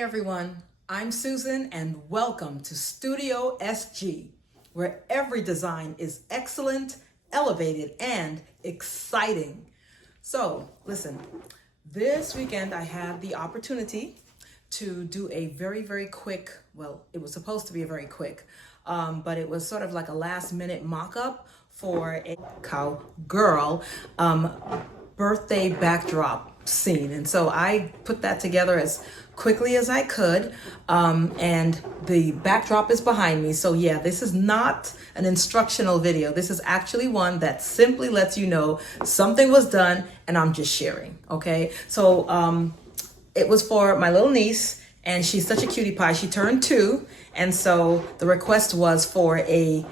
Everyone, I'm Susan and welcome to Studio SG, where every design is excellent, elevated, and exciting. So listen, this weekend I had the opportunity to do a very quick, well, it was supposed to be a very quick, but it was sort of like a last minute mock-up for a Cowgirl birthday backdrop scene. And so I put that together as quickly as I could, and the backdrop is behind me. So yeah, this is not an instructional video. This is actually one that simply lets you know something was done and I'm just sharing, okay? So it was for my little niece, and she's such a cutie pie. She turned 2, and so the request was for a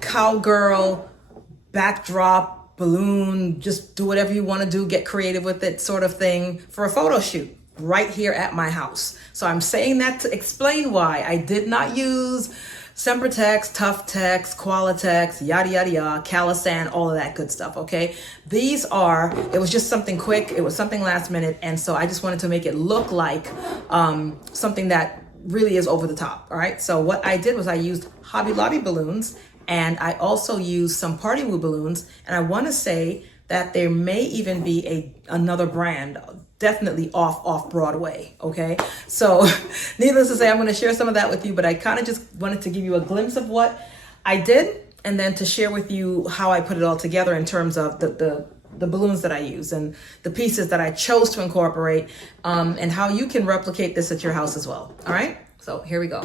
cowgirl backdrop, balloon, just do whatever you want to do, get creative with it sort of thing for a photo shoot right here at my house. So I'm saying that to explain why I did not use Sempertex, Tuftex, Qualitex, yada yada yada, Calisan, all of that good stuff, okay? These are, it was just something quick, it was something last minute, and so I just wanted to make it look like something that really is over the top, all right? So what I did was I used Hobby Lobby balloons, and I also used some Party Woo balloons, and I want to say that there may even be another brand, definitely off Broadway, okay? So needless to say, I'm going to share some of that with you, but I kind of just wanted to give you a glimpse of what I did, and then to share with you how I put it all together in terms of the balloons that I use and the pieces that I chose to incorporate, and how you can replicate this at your house as well, all right? So here we go.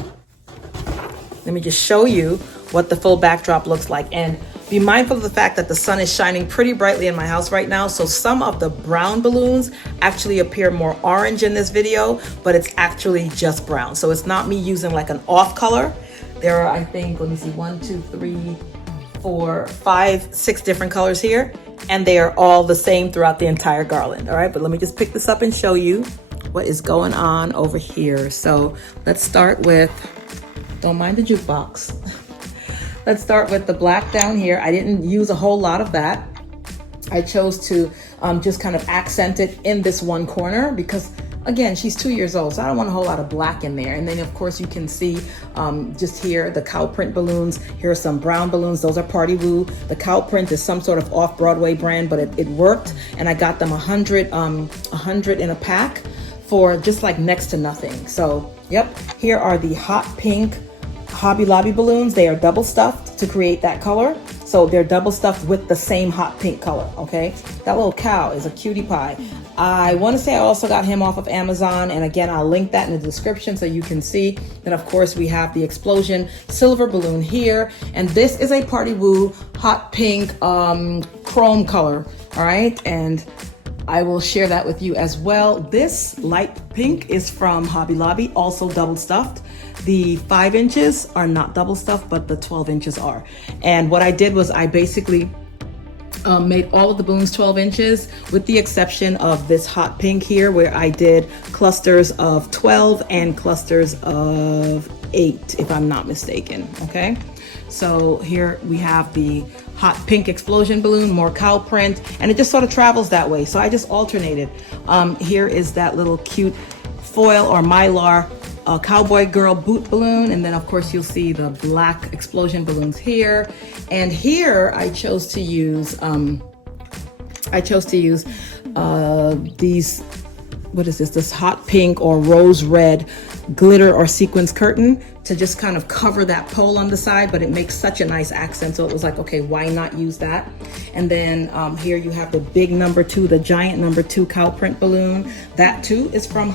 Let me just show you what the full backdrop looks like, and be mindful of the fact that the sun is shining pretty brightly in my house right now, so some of the brown balloons actually appear more orange in this video, but it's actually just brown. So it's not me using like an off color. There are, I think, let me see, 1, 2, 3, 4, 5, 6 different colors here, and they are all the same throughout the entire garland. All right, but let me just pick this up and show you what is going on over here. So let's start with, don't mind the jukebox. Let's start with the black down here. I didn't use a whole lot of that. I chose to just kind of accent it in this one corner because, again, she's 2 years old, so I don't want a whole lot of black in there. And then, of course, you can see just here the cow print balloons. Here are some brown balloons. Those are Party Woo. The cow print is some sort of off-Broadway brand, but it worked. And I got them 100 in a pack for just like next to nothing. So, yep, here are the hot pink Hobby Lobby balloons. They are double stuffed to create that color. So they're double stuffed with the same hot pink color, okay? That little cow is a cutie pie. I want to say I also got him off of Amazon, and again, I'll link that in the description so you can see. Then of course we have the explosion silver balloon here, and this is a Party Woo hot pink chrome color, all right? And I will share that with you as well. This light pink is from Hobby Lobby, also double stuffed. The 5 inches are not double stuffed, but the 12 inches are. And what I did was I basically made all of the balloons 12 inches with the exception of this hot pink here, where I did clusters of 12 and clusters of 8, if I'm not mistaken, okay? So here we have the hot pink explosion balloon, more cow print, and it just sort of travels that way. So I just alternated. Here is that little cute foil or mylar cowboy girl boot balloon, and then of course you'll see the black explosion balloons here. And here I chose to use these, what is this hot pink or rose red glitter or sequins curtain to just kind of cover that pole on the side, but it makes such a nice accent, so it was like, okay, why not use that? And then here you have the big number 2, the giant number 2 cow print balloon. That too is from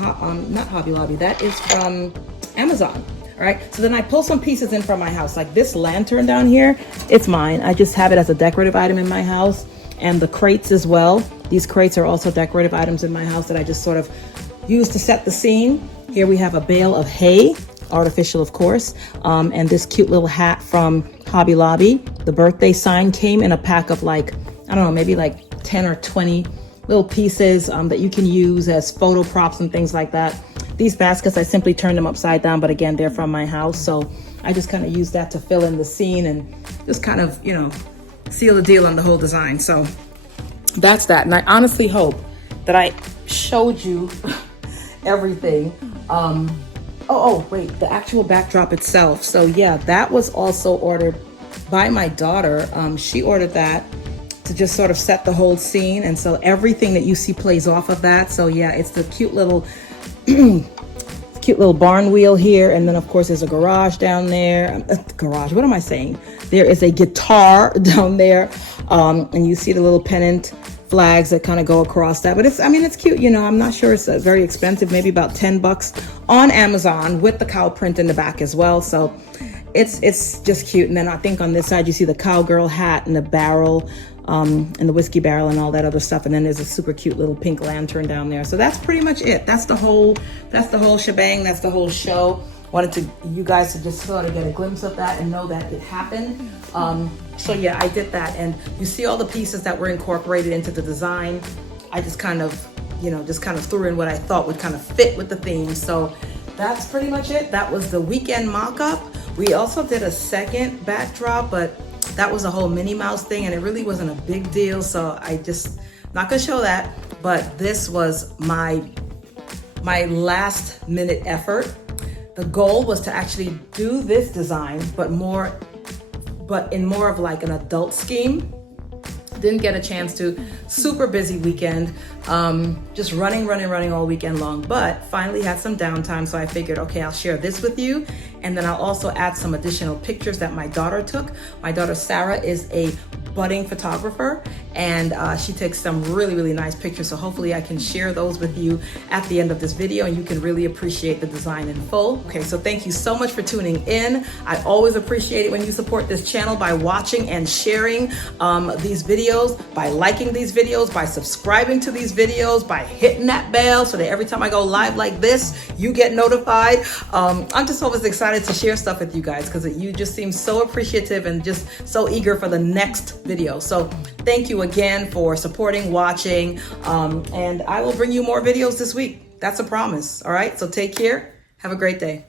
not Hobby Lobby, that is from Amazon. All right, so then I pull some pieces in from my house, like this lantern down here. It's mine. I just have it as a decorative item in my house, and the crates as well. These crates are also decorative items in my house that I just sort of use to set the scene. Here we have a bale of hay, artificial of course, and this cute little hat from Hobby Lobby. The birthday sign came in a pack of like, I don't know, maybe like 10 or 20 little pieces that you can use as photo props and things like that. These baskets, I simply turned them upside down, but again, they're from my house, so I just kind of use that to fill in the scene and just kind of, you know, seal the deal on the whole design. So that's that, and I honestly hope that I showed you everything Wait, the actual backdrop itself. So yeah, that was also ordered by my daughter. She ordered that to just sort of set the whole scene, and so everything that you see plays off of that. So yeah, it's the cute little barn wheel here, and then of course there's a garage down there. Garage, what am I saying? There is a guitar down there, and you see the little pennant flags that kind of go across that. But it's cute, you know. I'm not sure it's very expensive, maybe about $10 on Amazon with the cow print in the back as well. So it's just cute. And then I think on this side you see the cowgirl hat and the barrel, and the whiskey barrel and all that other stuff. And then there's a super cute little pink lantern down there. So that's pretty much it. That's the whole shebang. That's the whole show. Wanted you guys to just sort of get a glimpse of that and know that it happened. So yeah, I did that, and you see all the pieces that were incorporated into the design. I just kind of threw in what I thought would kind of fit with the theme. So that's pretty much it. That was the weekend mock-up. We also did a second backdrop, but that was a whole Minnie Mouse thing, and it really wasn't a big deal. So not gonna show that. But this was my last minute effort. The goal was to actually do this design, but in more of like an adult scheme. Didn't get a chance to. Super busy weekend, just running all weekend long, but finally had some downtime. So I figured, okay, I'll share this with you. And then I'll also add some additional pictures that my daughter took. My daughter, Sarah, is a budding photographer, and she takes some really nice pictures. So hopefully I can share those with you at the end of this video, and you can really appreciate the design in full. Okay, so thank you so much for tuning in. I always appreciate it when you support this channel by watching and sharing these videos, by liking these videos, by subscribing to these videos, by hitting that bell so that every time I go live like this, you get notified. I'm just always excited to share stuff with you guys because you just seem so appreciative and just so eager for the next video. So thank you again for supporting, watching, and I will bring you more videos this week. That's a promise. All right, so take care. Have a great day.